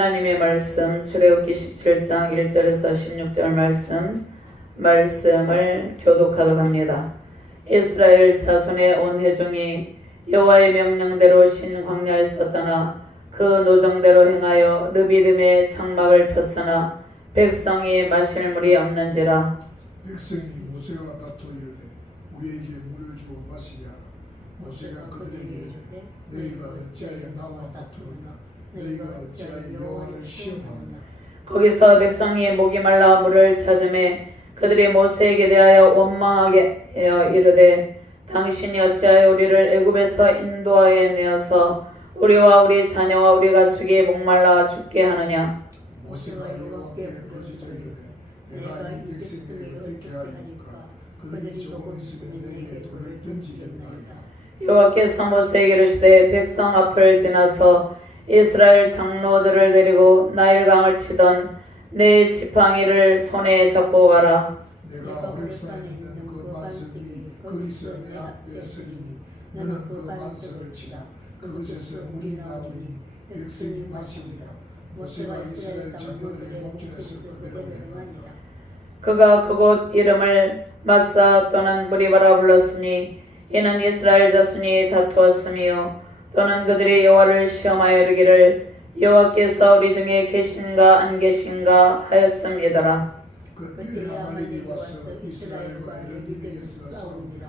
하나님의 말씀 출애굽기 17장 1절에서 16절 말씀을 교독하도록 합니다. 이스라엘 자손의 온 회중이 여호와의 명령대로 신 광야에서 떠나 그 노정대로 행하여 르비딤의 장막을 쳤으나 백성이 마실 물이 없는지라. 백성이 모세와 다투이르되 우리에게 물을 주어 마시게 하라. 모세가 그들에게 이르되 너희가 어찌하여 나와 다투느냐? 너희가 어찌하여 여호와를 시험하느냐? 거기서 백성이 목이 말라 물을 찾으매 그들이 모세에게 대하여 원망하게 이르되 당신이 어찌하여 우리를 애굽에서 인도하여 내어서 우리와 우리 자녀와 우리 가축이 목말라 죽게 하느냐? 모세가 여호와께 부르짖어 이르되 내가 이 백성에게 어떻게 하리까? 그들이 조금 있으면 내게 돌을 던지겠나이다. 여호와께서 모세에게 이르시되 백성 앞을 지나서 이스라엘 장로들을 데리고 나일강을 치던 내 지팡이를 손에 잡고 가라. 내가 호렙산에 있는 그 반석이 거기서 내 앞에 서리니 너는 그 반석을 치라. 그곳에서 물이 나오니 백성이 마시리라. 모세가 이스라엘 장로들의 목전에서 그대로 행하니라. 그가 그곳 이름을 마사 또는 무리바라 불렀으니 이는 이스라엘 자손이 다투었으며 또는 그들이 여호와를 시험하여 이르기를 여호와께서 우리 중에 계신가 안 계신가 하였음이더라. 그때 아말렉이 와서 이스라엘과 르비딤에서 싸우니라.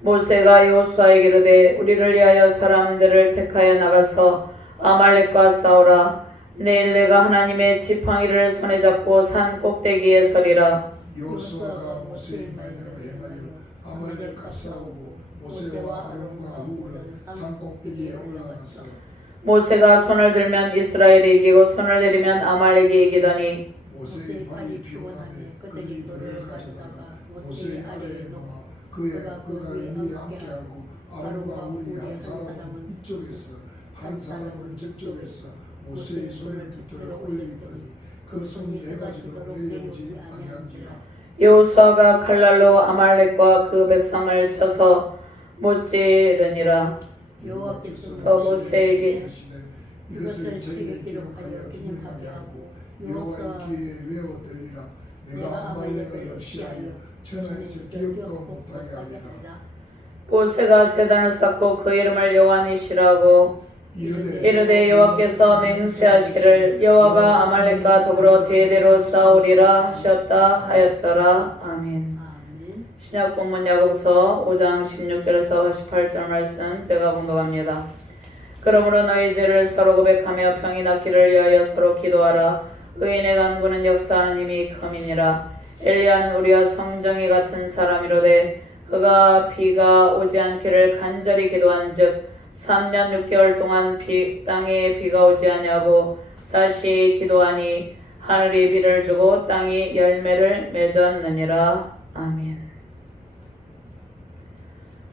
모세가 여호수아에게 이르되 우리를 위하여 사람들을 택하여 나가서 아말렉과 싸우라. 내일 내가 하나님의 지팡이를 손에 잡고 산 꼭대기에 서리라. 여호수아가 모세의 말대로 행하여 아말렉과 싸우고 모세와 아론과 후는 산 꼭대기에 올라가서 모세가 손을 들면 이스라엘이 이기고 손을 내리면 아말렉이 이기더니 모세의 발이 피곤하되 그들이 돌을 가져다가 모세의 아래에 놓아 그가 이미 함께하고 아론과 우리 한 사람은 이쪽에서 한 사람은 저쪽에서 모세의 손을 붙들어 올리더니 그 손이 해가 지도록 내려오지 아니한지라. 여호수아가 칼날로 아말렉과 그 백성을 쳐서 못지르니라. 여호와께서 모세에게 이것을 책에 기록하여 기념하게 하고 여호와의 귀에 외워 들리라. 내가 아말렉을 없이하여 천하에서 기억도 못하게 하리라. 모세가 제단을 쌓고 그 이름을 여호와니시라고 이르되 여호와께서 맹세하시기를 여호와가 아말렉과 더불어 대대로 싸우리라 하셨다 하였더라. 아멘. 신약 본문 야고보서 5장 16절에서 18절 말씀 제가 봉독합니다. 그러므로 너희 죄를 서로 고백하며 평이 낫기를 위하여 서로 기도하라. 의인의 간구는 역사하는 힘이 큼이니라. 엘리야는 우리와 성정이 같은 사람이로되 그가 비가 오지 않기를 간절히 기도한즉 3년 6개월 동안 땅에 비가 오지 아니하고 다시 기도하니 하늘이 비를 주고 땅이 열매를 맺었느니라. 아멘.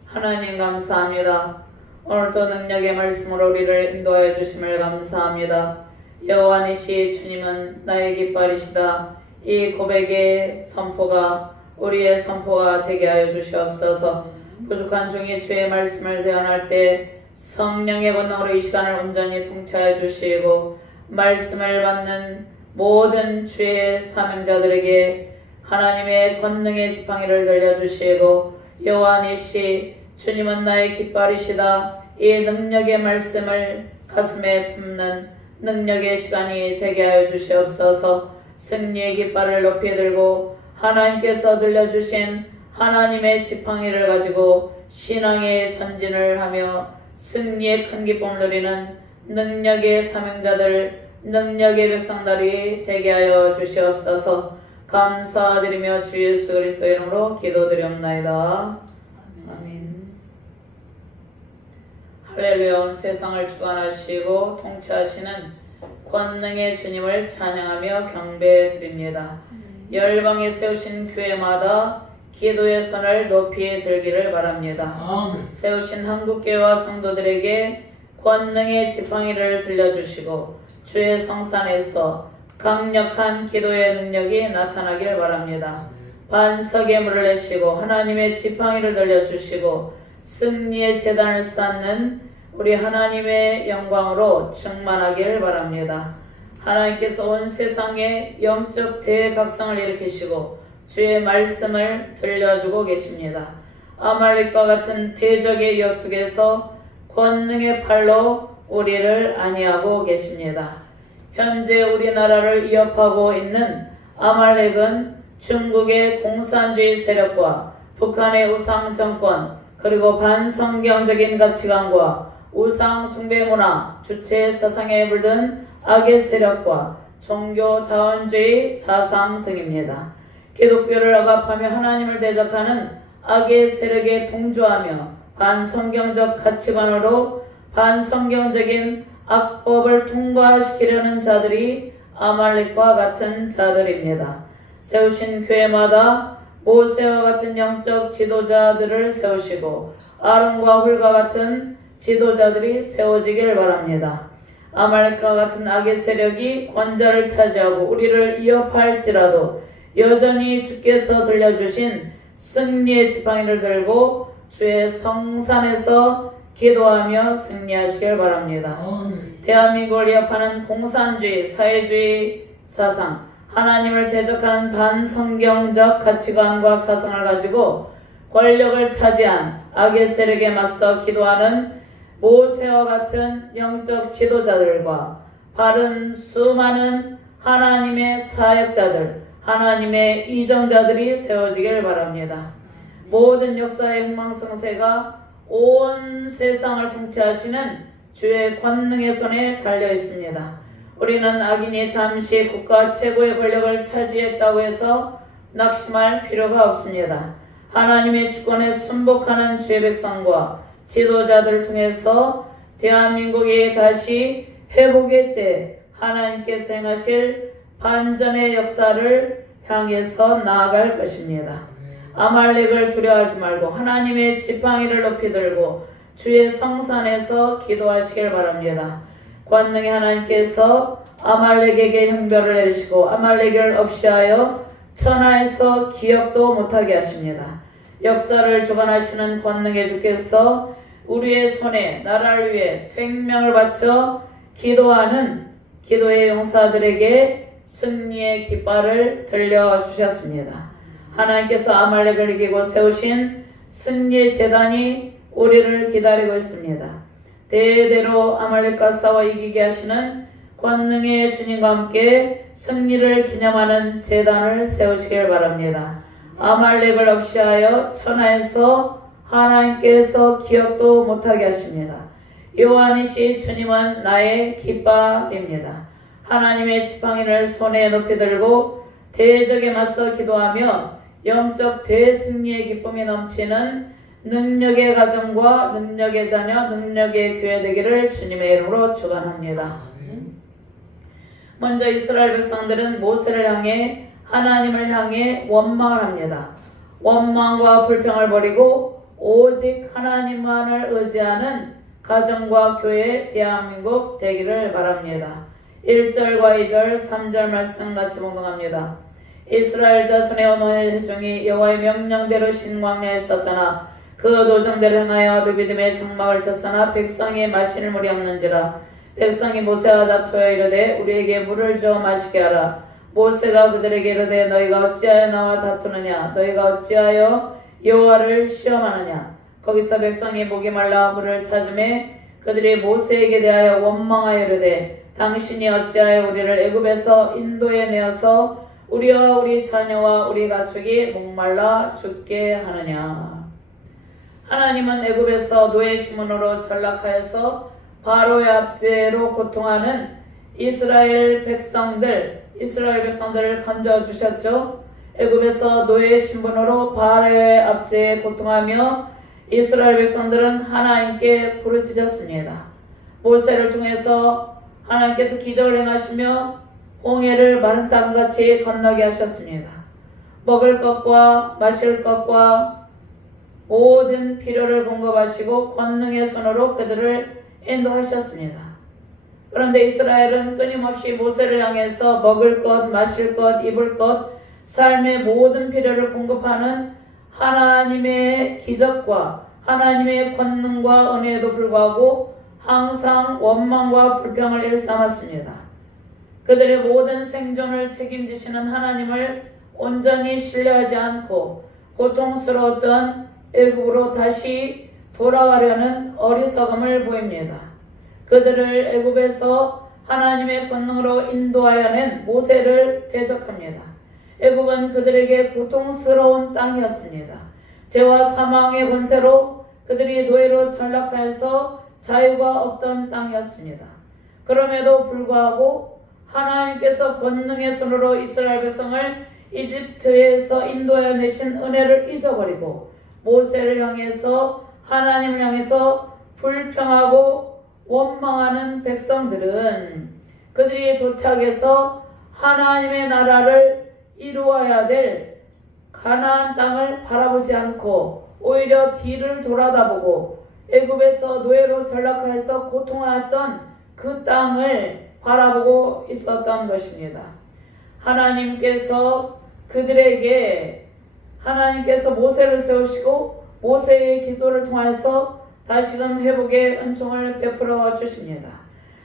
하나님 감사합니다. 오늘도 능력의 말씀으로 우리를 인도하여 주심을 감사합니다. 여호와니시 주님은 나의 깃발이시다. 이 고백의 선포가 우리의 선포가 되게 하여 주시옵소서. 부족한 중에 주의 말씀을 대언할 때 성령의 권능으로 이 시간을 온전히 통치하여 주시고 말씀을 받는 모든 주의 사명자들에게 하나님의 권능의 지팡이를 들려주시고 여호와니시 주님은 나의 깃발이시다. 이 능력의 말씀을 가슴에 품는 능력의 시간이 되게 하여 주시옵소서. 승리의 깃발을 높이 들고 하나님께서 들려주신 하나님의 지팡이를 가지고 신앙의 전진을 하며 승리의 큰 기쁨을 누리는 능력의 사명자들, 능력의 백성들이 되게 하여 주시옵소서. 감사드리며 주 예수 그리스도의 이름으로 기도드리옵나이다. 아멘. 할렐루야. 온 세상을 주관하시고 통치하시는 권능의 주님을 찬양하며 경배드립니다. 열방에 세우신 교회마다 기도의 손을 높이 들기를 바랍니다. 아멘. 세우신 한국교회와 성도들에게 권능의 지팡이를 들려주시고 주의 성산에서 강력한 기도의 능력이 나타나길 바랍니다. 반석의 물을 내시고 하나님의 지팡이를 들려주시고 승리의 제단을 쌓는 우리 하나님의 영광으로 충만하길 바랍니다. 하나님께서 온 세상에 영적 대각성을 일으키시고 주의 말씀을 들려주고 계십니다. 아말렉과 같은 대적의 위협 속에서 권능의 팔로 우리를 안위하고 계십니다. 현재 우리나라를 위협하고 있는 아말렉은 중국의 공산주의 세력과 북한의 우상 정권, 그리고 반성경적인 가치관과 우상 숭배 문화, 주체 사상에 물든 악의 세력과 종교 다원주의 사상 등입니다. 기독교를 억압하며 하나님을 대적하는 악의 세력에 동조하며 반성경적 가치관으로 반성경적인 악법을 통과시키려는 자들이 아말렉과 같은 자들입니다. 세우신 교회마다 모세와 같은 영적 지도자들을 세우시고 아론과 훌과 같은 지도자들이 세워지길 바랍니다. 아말렉과 같은 악의 세력이 권자를 차지하고 우리를 위협할지라도 여전히 주께서 들려주신 승리의 지팡이를 들고 주의 성산에서 기도하며 승리하시길 바랍니다. 대한민국을 위협하는 공산주의, 사회주의 사상, 하나님을 대적하는 반성경적 가치관과 사상을 가지고 권력을 차지한 악의 세력에 맞서 기도하는 모세와 같은 영적 지도자들과 바른 수많은 하나님의 사역자들, 하나님의 이정자들이 세워지길 바랍니다. 모든 역사의 흥망성쇠가 온 세상을 통치하시는 주의 권능의 손에 달려 있습니다. 우리는 악인이 잠시 국가 최고의 권력을 차지했다고 해서 낙심할 필요가 없습니다. 하나님의 주권에 순복하는 주의 백성과 지도자들을 통해서 대한민국이 다시 회복의 때 하나님께서 행하실 반전의 역사를 향해서 나아갈 것입니다. 아말렉을 두려워하지 말고 하나님의 지팡이를 높이 들고 주의 성산에서 기도하시길 바랍니다. 권능의 하나님께서 아말렉에게 형벌을 내리시고 아말렉을 없이하여 천하에서 기억도 못하게 하십니다. 역사를 주관하시는 권능의 주께서 우리의 손에 나라를 위해 생명을 바쳐 기도하는 기도의 용사들에게 승리의 깃발을 들려주셨습니다. 하나님께서 아말렉을 이기고 세우신 승리의 제단이 우리를 기다리고 있습니다. 대대로 아말렉과 싸워 이기게 하시는 권능의 주님과 함께 승리를 기념하는 제단을 세우시길 바랍니다. 아말렉을 없이하여 천하에서 하나님께서 기억도 못하게 하십니다. 요한이시 주님은 나의 깃발입니다. 하나님의 지팡이를 손에 높이 들고 대적에 맞서 기도하며 영적 대승리의 기쁨이 넘치는 능력의 가정과 능력의 자녀, 능력의 교회 되기를 주님의 이름으로 축원합니다. 먼저 이스라엘 백성들은 모세를 향해 하나님을 향해 원망을 합니다. 원망과 불평을 버리고 오직 하나님만을 의지하는 가정과 교회 대한민국 되기를 바랍니다. 1절과 2절, 3절 말씀 같이 봉독합니다. 이스라엘 자손의 언어의 회중이 여호와의 명령대로 신광야에 있었더나 그 노정대로 행하여 르비딤의 장막을 쳤으나 백성이 마실 물이 없는지라. 백성이 모세와 다투어 이르되 우리에게 물을 주어 마시게 하라. 모세가 그들에게 이르되 너희가 어찌하여 나와 다투느냐. 너희가 어찌하여 여호와를 시험하느냐. 거기서 백성이 목이 말라 물을 찾음에 그들이 모세에게 대하여 원망하여 이르되 당신이 어찌하여 우리를 애굽에서 인도에 내어서 우리와 우리 자녀와 우리 가축이 목말라 죽게 하느냐. 하나님은 애굽에서 노예 시몬으로 전락하여서 바로의 압제로 고통하는 이스라엘 백성들을 건져 주셨죠. 애굽에서 노예 신분으로 바로의 압제에 고통하며 이스라엘 백성들은 하나님께 부르짖었습니다. 모세를 통해서 하나님께서 기적을 행하시며 홍해를 마른 땅같이 건너게 하셨습니다. 먹을 것과 마실 것과 모든 필요를 공급하시고 권능의 손으로 그들을 인도하셨습니다. 그런데 이스라엘은 끊임없이 모세를 향해서 먹을 것, 마실 것, 입을 것, 삶의 모든 필요를 공급하는 하나님의 기적과 하나님의 권능과 은혜에도 불구하고 항상 원망과 불평을 일삼았습니다. 그들의 모든 생존을 책임지시는 하나님을 온전히 신뢰하지 않고 고통스러웠던 애굽으로 다시 돌아가려는 어리석음을 보입니다. 그들을 애굽에서 하나님의 권능으로 인도하여 낸 모세를 대적합니다. 애굽은 그들에게 고통스러운 땅이었습니다. 죄와 사망의 권세로 그들이 노예로 전락하여서 자유가 없던 땅이었습니다. 그럼에도 불구하고 하나님께서 권능의 손으로 이스라엘 백성을 이집트에서 인도하여 내신 은혜를 잊어버리고 모세를 향해서 하나님을 향해서 불평하고 원망하는 백성들은 그들이 도착해서 하나님의 나라를 이루어야 될 가나안 땅을 바라보지 않고 오히려 뒤를 돌아다보고 애굽에서 노예로 전락하여서 고통하였던 그 땅을 바라보고 있었던 것입니다. 하나님께서 모세를 세우시고 모세의 기도를 통해서 다시금 회복의 은총을 베풀어 주십니다.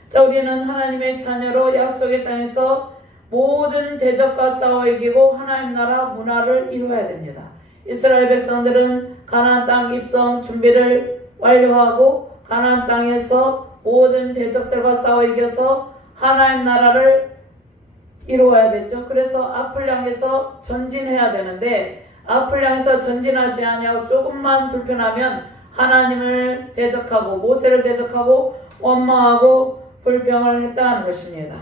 자, 우리는 하나님의 자녀로 약속의 땅에서 모든 대적과 싸워 이기고 하나님 나라 문화를 이루어야 됩니다. 이스라엘 백성들은 가나안 땅 입성 준비를 완료하고 가나안 땅에서 모든 대적들과 싸워 이겨서 하나님 나라를 이루어야 됐죠. 그래서 앞을 향해서 전진해야 되는데 앞을 향해서 전진하지 아니하고 조금만 불편하면 하나님을 대적하고 모세를 대적하고 원망하고 불평을 했다는 것입니다.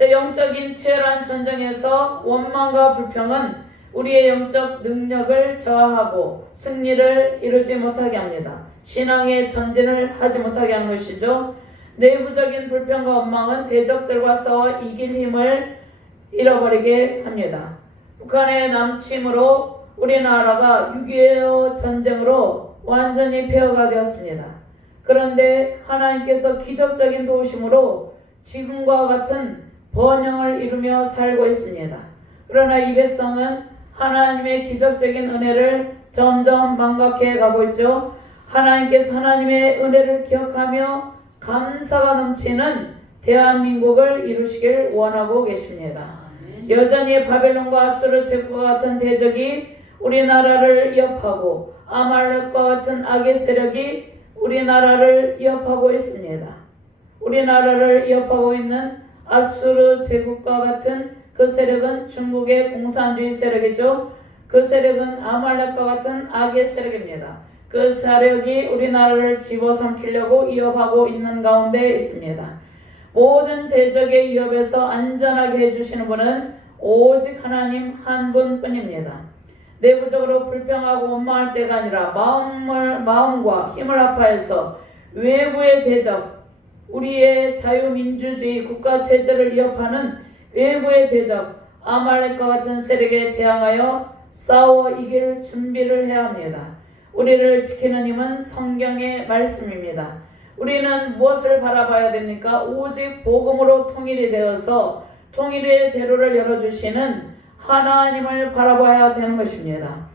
영적인 치열한 전쟁에서 원망과 불평은 우리의 영적 능력을 저하하고 승리를 이루지 못하게 합니다. 신앙의 전진을 하지 못하게 하는 것이죠. 내부적인 불평과 원망은 대적들과 싸워 이길 힘을 잃어버리게 합니다. 북한의 남침으로 우리나라가 6.25 전쟁으로 완전히 폐허가 되었습니다. 그런데 하나님께서 기적적인 도우심으로 지금과 같은 번영을 이루며 살고 있습니다. 그러나 이 백성은 하나님의 기적적인 은혜를 점점 망각해 가고 있죠. 하나님께서 하나님의 은혜를 기억하며 감사가 넘치는 대한민국을 이루시길 원하고 계십니다. 여전히 바벨론과 아수르 제국과 같은 대적이 우리나라를 위협하고 아말렉과 같은 악의 세력이 우리나라를 위협하고 있습니다. 우리나라를 위협하고 있는 아수르 제국과 같은 그 세력은 중국의 공산주의 세력이죠. 그 세력은 아말렉과 같은 악의 세력입니다. 그 세력이 우리나라를 집어삼키려고 위협하고 있는 가운데 있습니다. 모든 대적의 위협에서 안전하게 해주시는 분은 오직 하나님 한 분뿐입니다. 내부적으로 불평하고 원망할 때가 아니라 마음과 힘을 합하여서 외부의 대적, 우리의 자유민주주의 국가체제를 위협하는 외부의 대적, 아말렉과 같은 세력에 대항하여 싸워 이길 준비를 해야 합니다. 우리를 지키는 힘은 성경의 말씀입니다. 우리는 무엇을 바라봐야 됩니까? 오직 복음으로 통일이 되어서 통일의 대로를 열어주시는 하나님을 바라봐야 되는 것입니다.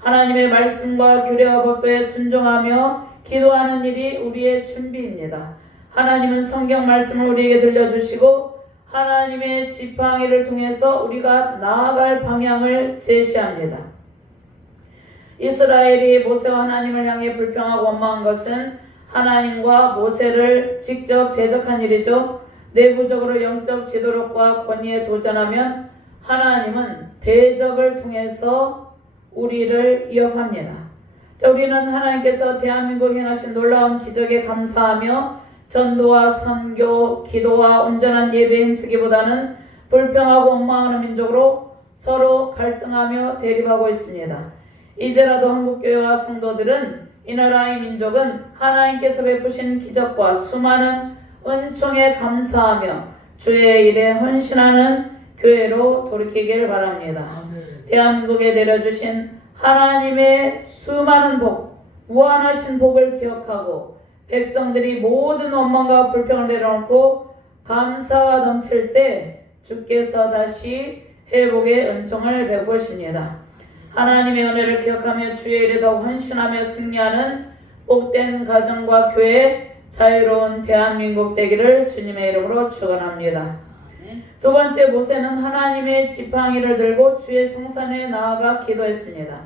하나님의 말씀과 규례와 법도에 순종하며 기도하는 일이 우리의 준비입니다. 하나님은 성경 말씀을 우리에게 들려주시고 하나님의 지팡이를 통해서 우리가 나아갈 방향을 제시합니다. 이스라엘이 모세와 하나님을 향해 불평하고 원망한 것은 하나님과 모세를 직접 대적한 일이죠. 내부적으로 영적 지도력과 권위에 도전하면 하나님은 대적을 통해서 우리를 위협합니다. 우리는 하나님께서 대한민국 행하신 놀라운 기적에 감사하며 전도와 선교, 기도와 온전한 예배 힘쓰기보다는 불평하고 원망하는 민족으로 서로 갈등하며 대립하고 있습니다. 이제라도 한국교회와 성도들은 이 나라의 민족은 하나님께서 베푸신 기적과 수많은 은총에 감사하며 주의 일에 헌신하는 교회로 돌이키길 바랍니다. 아멘. 대한민국에 내려주신 하나님의 수많은 복, 무한하신 복을 기억하고 백성들이 모든 원망과 불평을 내려놓고 감사가 넘칠 때 주께서 다시 회복의 은총을 베푸십니다. 하나님의 은혜를 기억하며 주의 일에 더욱 헌신하며 승리하는 복된 가정과 교회, 자유로운 대한민국 되기를 주님의 이름으로 축원합니다. 두 번째, 모세는 하나님의 지팡이를 들고 주의 성산에 나아가 기도했습니다.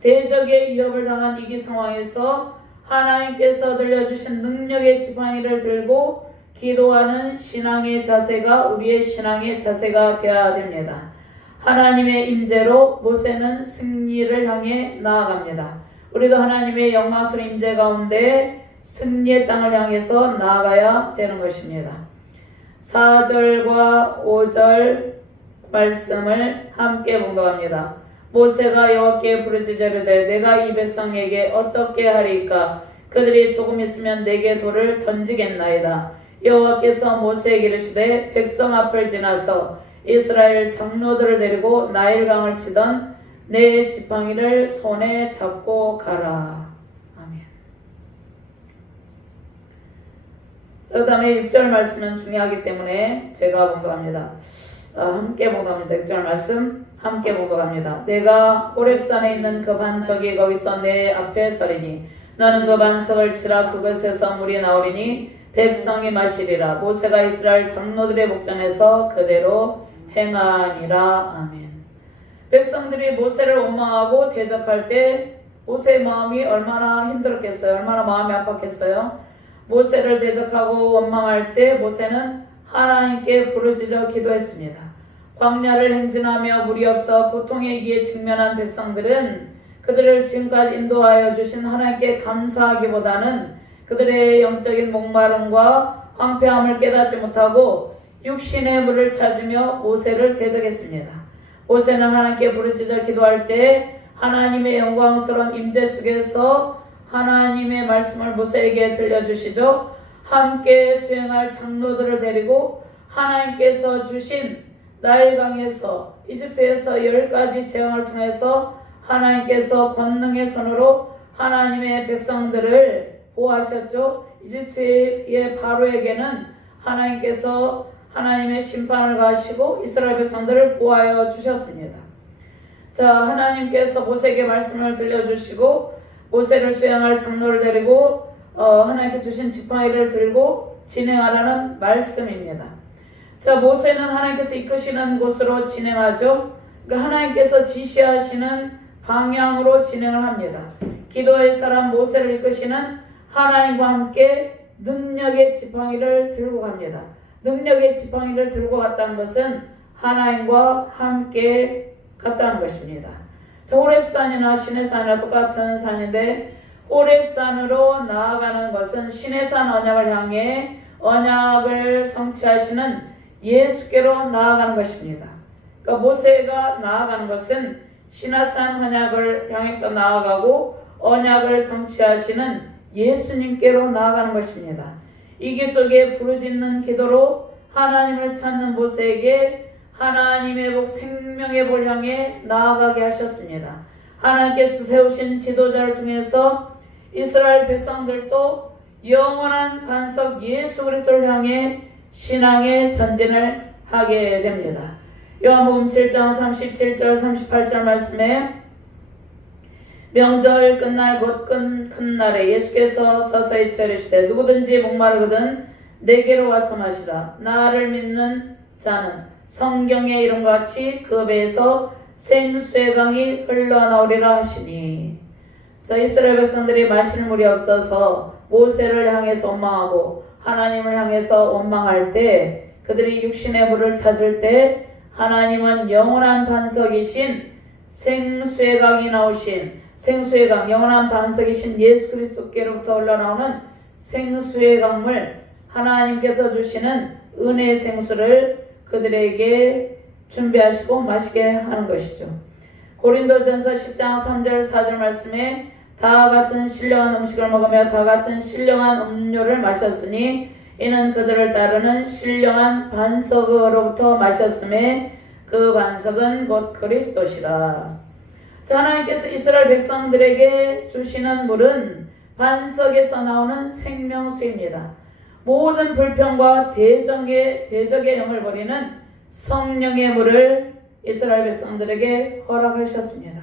대적의 위협을 당한 위기 상황에서 하나님께서 들려주신 능력의 지팡이를 들고 기도하는 신앙의 자세가 우리의 신앙의 자세가 되어야 됩니다. 하나님의 임재로 모세는 승리를 향해 나아갑니다. 우리도 하나님의 영광스러운 임재 가운데 승리의 땅을 향해서 나아가야 되는 것입니다. 4절과 5절 말씀을 함께 봉독합니다. 모세가 여호와께 부르짖으되 내가 이 백성에게 어떻게 하리까? 그들이 조금 있으면 내게 돌을 던지겠나이다. 여호와께서 모세에게 이르시되 백성 앞을 지나서 이스라엘 장로들을 데리고 나일강을 치던 내 지팡이를 손에 잡고 가라. 아멘. 그 다음에 6절 말씀은 중요하기 때문에 제가 봉독합니다. 함께 봉독합니다. 6절 말씀 함께 봉독합니다. 내가 호렙산에 있는 그 반석이 거기서 내 앞에 서리니 너는 그 반석을 치라. 그것에서 물이 나오리니 백성이 마시리라. 모세가 이스라엘 장로들의 목전에서 그대로 행하니라. 아멘. 백성들이 모세를 원망하고 대적할 때 모세의 마음이 얼마나 힘들었겠어요? 얼마나 마음이 아팠겠어요? 모세를 대적하고 원망할 때 모세는 하나님께 부르짖어 기도했습니다. 광야를 행진하며 물이 없어 고통의 위기에 직면한 백성들은 그들을 지금까지 인도하여 주신 하나님께 감사하기보다는 그들의 영적인 목마름과 황폐함을 깨닫지 못하고 육신의 물을 찾으며 모세를 대적했습니다. 모세는 하나님께 부르짖어 기도할 때 하나님의 영광스러운 임재 속에서 하나님의 말씀을 모세에게 들려주시죠. 함께 수행할 장로들을 데리고 하나님께서 주신 나일강에서 이집트에서 10가지 재앙을 통해서 하나님께서 권능의 손으로 하나님의 백성들을 보호하셨죠. 이집트의 바로에게는 하나님께서 하나님의 심판을 가하시고 이스라엘 백성들을 보호하여 주셨습니다. 자, 하나님께서 모세에게 말씀을 들려주시고 모세를 수행할 장로를 데리고 하나님께 주신 지팡이를 들고 진행하라는 말씀입니다. 자, 모세는 하나님께서 이끄시는 곳으로 진행하죠. 그러니까 하나님께서 지시하시는 방향으로 진행을 합니다. 기도의 사람 모세를 이끄시는 하나님과 함께 능력의 지팡이를 들고 갑니다. 능력의 지팡이를 들고 갔다는 것은 하나님과 함께 갔다는 것입니다. 자, 호렙산이나 시내산이나 똑같은 산인데 호렙산으로 나아가는 것은 시내산 언약을 향해 언약을 성취하시는 예수께로 나아가는 것입니다. 그러니까 모세가 나아가는 것은 시내산 언약을 향해서 나아가고 언약을 성취하시는 예수님께로 나아가는 것입니다. 이기 속에 부르짖는 기도로 하나님을 찾는 모세에게 하나님의 복, 생명의 볼 향해 나아가게 하셨습니다. 하나님께서 세우신 지도자를 통해서 이스라엘 백성들도 영원한 반석 예수 그리스도를 향해 신앙의 전진을 하게 됩니다. 요한복음 7장 37절 38절 말씀에 명절 끝날 곧 큰 날에 예수께서 서서히 차리시되 누구든지 목마르거든 내게로 와서 마시라. 나를 믿는 자는 성경의 이름과 같이 그 배에서 생수의 강이 흘러나오리라 하시니. 자, 이스라엘 백성들이 마실 물이 없어서 모세를 향해서 원망하고 하나님을 향해서 원망할 때 그들이 육신의 물을 찾을 때 하나님은 영원한 반석이신 생수의 강이 나오신 생수의 강, 영원한 반석이신 예수 그리스도께로부터 흘러나오는 생수의 강물, 하나님께서 주시는 은혜의 생수를 그들에게 준비하시고 마시게 하는 것이죠. 고린도전서 10장 3절 4절 말씀에 다 같은 신령한 음식을 먹으며 다 같은 신령한 음료를 마셨으니 이는 그들을 따르는 신령한 반석으로부터 마셨음에 그 반석은 곧 그리스도시라. 자, 하나님께서 이스라엘 백성들에게 주시는 물은 반석에서 나오는 생명수입니다. 모든 불평과 대적의 영을 버리는 성령의 물을 이스라엘 백성들에게 허락하셨습니다.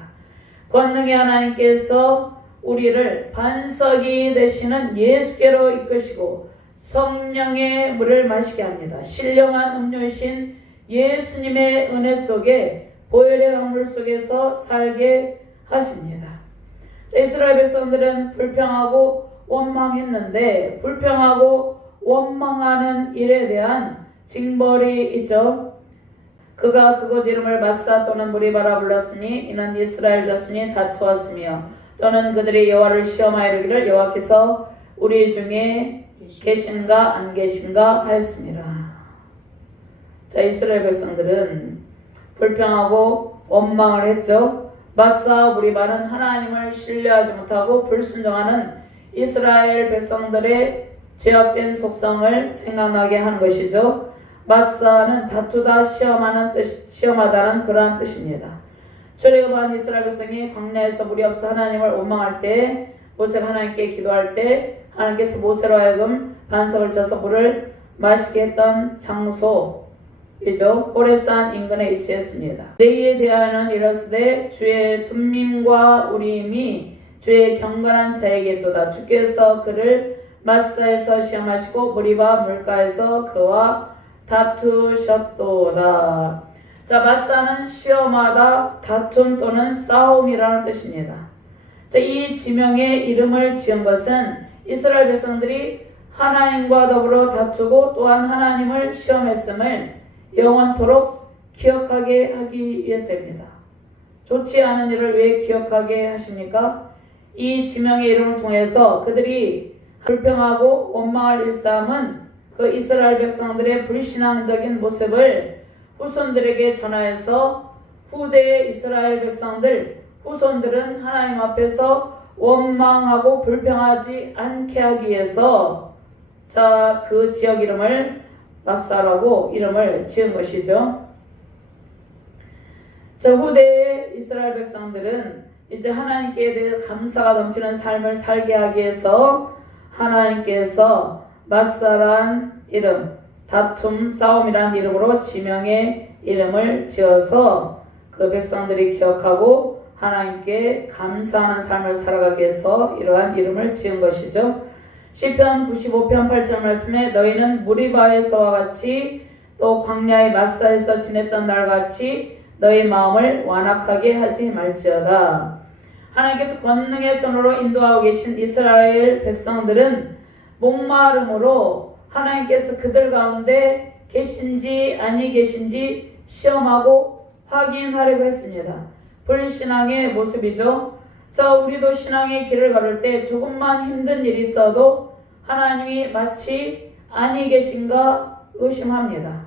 권능의 하나님께서 우리를 반석이 되시는 예수께로 이끄시고 성령의 물을 마시게 합니다. 신령한 음료이신 예수님의 은혜 속에 보혈의 강물 속에서 살게 하십니다. 이스라엘 백성들은 불평하고 원망했는데 불평하고 원망하는 일에 대한 징벌이 있죠. 그가 그곳 이름을 마사 또는 무리바라 불렀으니 이는 이스라엘 자손이 다투었으며 또는 그들이 여호와를 시험하여 이르기를 여호와께서 우리 중에 계신가 안 계신가 하였습니다. 자, 이스라엘 백성들은 불평하고 원망을 했죠. 마사 무리바는 하나님을 신뢰하지 못하고 불순종하는 이스라엘 백성들의 죄악된 속성을 생각나게 한 것이죠. 마사는 다투다 시험하다는 그러한 뜻입니다. 출애굽한 이스라엘 백성이 광야에서 물이 없어 하나님을 원망할 때 모세가 하나님께 기도할 때 하나님께서 모세로 하여금 반석을 쳐서 물을 마시게 했던 장소이죠. 호렙산 인근에 위치했습니다. 레위에 대하여는 이르시되 주의 둠밈과 우림이 주의 경건한 자에게 있도다. 주께서 그를 마사에서 시험하시고 무리바 물가에서 그와 다투셨도다. 자, 마사는 시험하다, 다툼 또는 싸움이라는 뜻입니다. 자, 이 지명의 이름을 지은 것은 이스라엘 백성들이 하나님과 더불어 다투고 또한 하나님을 시험했음을 영원토록 기억하게 하기 위해서입니다. 좋지 않은 일을 왜 기억하게 하십니까? 이 지명의 이름을 통해서 그들이 불평하고 원망할 일삼은 그 이스라엘 백성들의 불신앙적인 모습을 후손들에게 전하여서 후대의 이스라엘 백성들, 후손들은 하나님 앞에서 원망하고 불평하지 않게 하기 위해서 자, 그 지역 이름을 마사라고 이름을 지은 것이죠. 자, 후대의 이스라엘 백성들은 이제 하나님께 대해 감사가 넘치는 삶을 살게 하기 위해서 하나님께서 마사란 이름, 다툼, 싸움이란 이름으로 지명의 이름을 지어서 그 백성들이 기억하고 하나님께 감사하는 삶을 살아가기 위해서 이러한 이름을 지은 것이죠. 시편 95편 8절 말씀에 너희는 무리바에서와 같이 또 광야의 마사에서 지냈던 날같이 너희 마음을 완악하게 하지 말지어다. 하나님께서 권능의 손으로 인도하고 계신 이스라엘 백성들은 목마름으로 하나님께서 그들 가운데 계신지 아니 계신지 시험하고 확인하려고 했습니다. 불신앙의 모습이죠. 자, 우리도 신앙의 길을 걸을 때 조금만 힘든 일이 있어도 하나님이 마치 아니 계신가 의심합니다.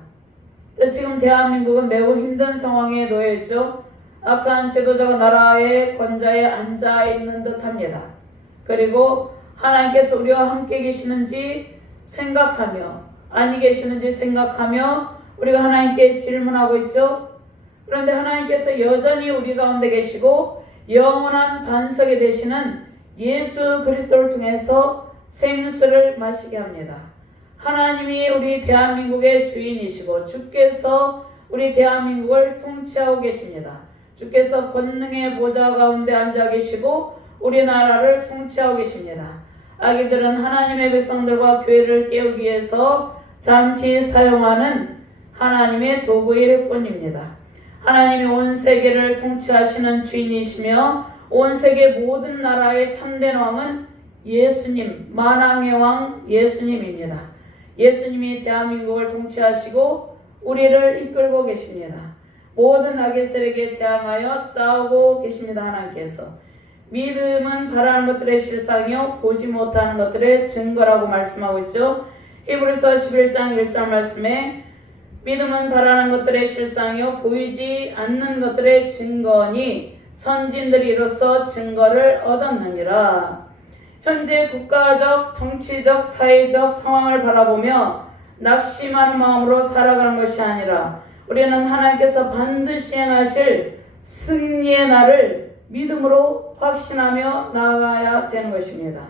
자, 지금 대한민국은 매우 힘든 상황에 놓여 있죠. 악한 지도자가 나라의 권좌에 앉아 있는 듯합니다. 그리고 하나님께서 우리와 함께 계시는지 생각하며 아니 계시는지 생각하며 우리가 하나님께 질문하고 있죠. 그런데 하나님께서 여전히 우리 가운데 계시고 영원한 반석이 되시는 예수 그리스도를 통해서 생수를 마시게 합니다. 하나님이 우리 대한민국의 주인이시고 주께서 우리 대한민국을 통치하고 계십니다. 주께서 권능의 보좌 가운데 앉아 계시고 우리나라를 통치하고 계십니다. 악인들은 하나님의 백성들과 교회를 깨우기 위해서 잠시 사용하는 하나님의 도구일 뿐입니다. 하나님이 온 세계를 통치하시는 주인이시며 온 세계 모든 나라의 참된 왕은 예수님, 만왕의 왕 예수님입니다. 예수님이 대한민국을 통치하시고 우리를 이끌고 계십니다. 모든 악의 세력에 대항하여 싸우고 계십니다. 하나님께서. 믿음은 바라는 것들의 실상이요 보지 못하는 것들의 증거라고 말씀하고 있죠. 히브리서 11장 1절 말씀에 믿음은 바라는 것들의 실상이요 보이지 않는 것들의 증거니 선진들이 이로써 증거를 얻었느니라. 현재 국가적, 정치적, 사회적 상황을 바라보며 낙심하는 마음으로 살아가는 것이 아니라 우리는 하나님께서 반드시 행하실 승리의 날을 믿음으로 확신하며 나아가야 되는 것입니다.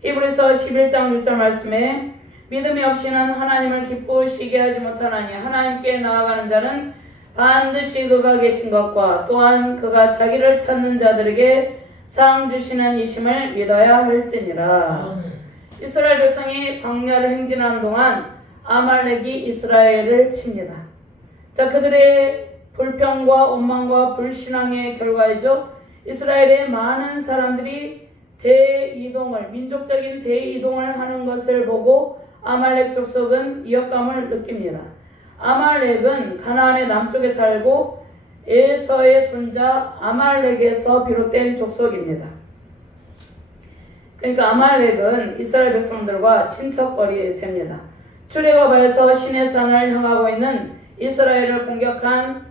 히브리서 11장 6절 말씀에 믿음이 없이는 하나님을 기쁘시게 하지 못하나니 하나님께 나아가는 자는 반드시 그가 계신 것과 또한 그가 자기를 찾는 자들에게 상 주시는 이심을 믿어야 할지니라. 이스라엘 백성이 광야를 행진하는 동안 아말렉이 이스라엘을 칩니다. 자, 그들의 불평과 원망과 불신앙의 결과이죠. 이스라엘의 많은 사람들이 대이동을, 민족적인 대이동을 하는 것을 보고 아말렉 족속은 위협감을 느낍니다. 아말렉은 가나안의 남쪽에 살고 에서의 손자 아말렉에서 비롯된 족속입니다. 그러니까 아말렉은 이스라엘 백성들과 친척거리 됩니다. 출애굽에서 시내산을 향하고 있는 이스라엘을 공격한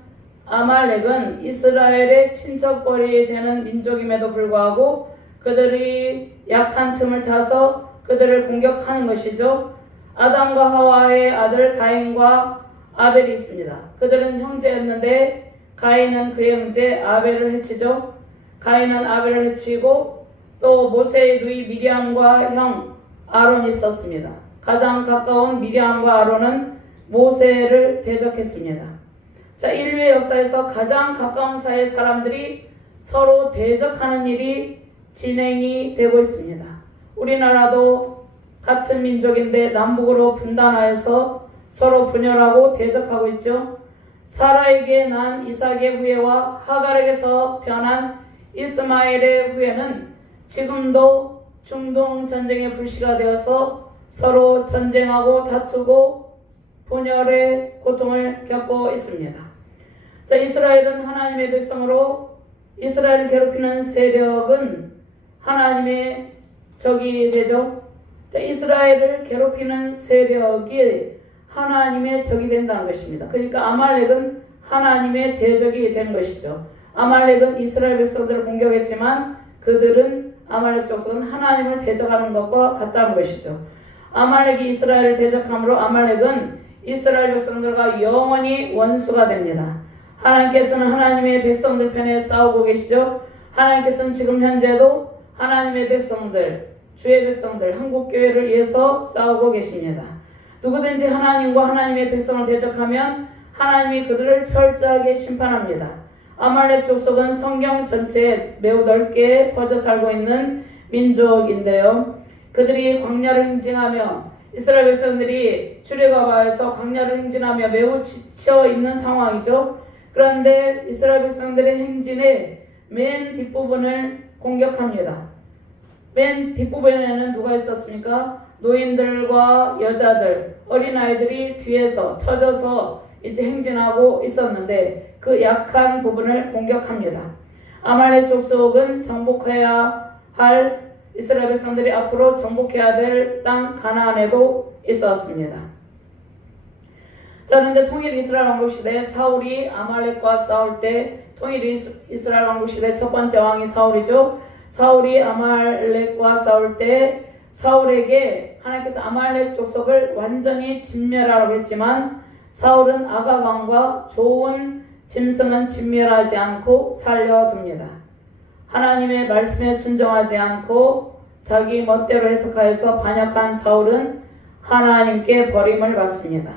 아말렉은 이스라엘의 친척거리 되는 민족임에도 불구하고 그들이 약한 틈을 타서 그들을 공격하는 것이죠. 아담과 하와의 아들 가인과 아벨이 있습니다. 그들은 형제였는데 가인은 그의 형제 아벨을 해치죠. 가인은 아벨을 해치고 또 모세의 누이 미리암과 형 아론이 있었습니다. 가장 가까운 미리암과 아론은 모세를 대적했습니다. 자, 인류의 역사에서 가장 가까운 사이의 사람들이 서로 대적하는 일이 진행이 되고 있습니다. 우리나라도 같은 민족인데 남북으로 분단하여서 서로 분열하고 대적하고 있죠. 사라에게 난 이삭의 후예와 하갈에게서 태어난 이스마엘의 후예는 지금도 중동 전쟁의 불씨가 되어서 서로 전쟁하고 다투고 분열의 고통을 겪고 있습니다. 자, 이스라엘은 하나님의 백성으로 이스라엘을 괴롭히는 세력은 하나님의 적이 되죠. 자, 이스라엘을 괴롭히는 세력이 하나님의 적이 된다는 것입니다. 그러니까 아말렉은 하나님의 대적이 된 것이죠. 아말렉은 이스라엘 백성들을 공격했지만 그들은 아말렉 족속은 하나님을 대적하는 것과 같다는 것이죠. 아말렉이 이스라엘을 대적함으로 아말렉은 이스라엘 백성들과 영원히 원수가 됩니다. 하나님께서는 하나님의 백성들 편에 싸우고 계시죠. 하나님께서는 지금 현재도 하나님의 백성들, 주의 백성들, 한국교회를 위해서 싸우고 계십니다. 누구든지 하나님과 하나님의 백성을 대적하면 하나님이 그들을 철저하게 심판합니다. 아말렉 족속은 성경 전체에 매우 넓게 퍼져 살고 있는 민족인데요. 그들이 광야를 행진하며 이스라엘 백성들이 출애굽하여서 광야를 행진하며 매우 지쳐 있는 상황이죠. 그런데 이스라엘 백성들의 행진의 맨 뒷부분을 공격합니다. 맨 뒷부분에는 누가 있었습니까? 노인들과 여자들, 어린아이들이 뒤에서 쳐져서 이제 행진하고 있었는데 그 약한 부분을 공격합니다. 아말렉 족속은 정복해야 할 이스라엘 백성들이 앞으로 정복해야 될 땅 가나안에도 있었습니다. 자, 그런데 통일 이스라엘 왕국 시대에 사울이 아말렉과 싸울 때 통일 이스라엘 왕국 시대 첫 번째 왕이 사울이죠. 사울이 아말렉과 싸울 때 사울에게 하나님께서 아말렉 족속을 완전히 진멸하라고 했지만 사울은 아각 왕과 좋은 짐승은 진멸하지 않고 살려둡니다. 하나님의 말씀에 순종하지 않고 자기 멋대로 해석하여서 반역한 사울은 하나님께 버림을 받습니다.